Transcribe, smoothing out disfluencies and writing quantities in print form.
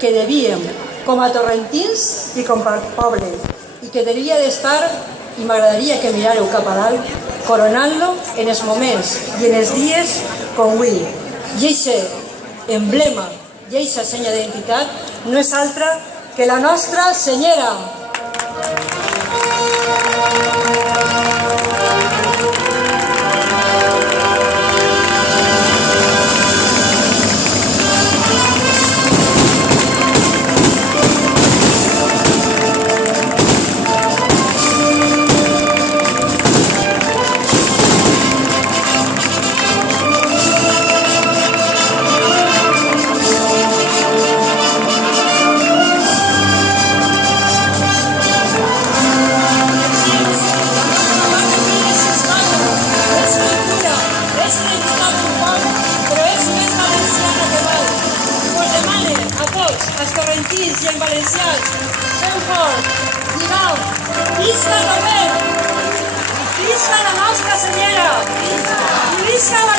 que devíem com a torrentins i com a poble, i que devia d'estar, i m'agradaria que mirareu cap a dalt, coronant-lo en els moments i en els dies com avui. I aquest emblema i aquesta senya d'identitat no és altra que la nostra senyera. Els torrentins i els valencians, ben fort, digueu, visca Robert, visca la nostra senyera, i visca la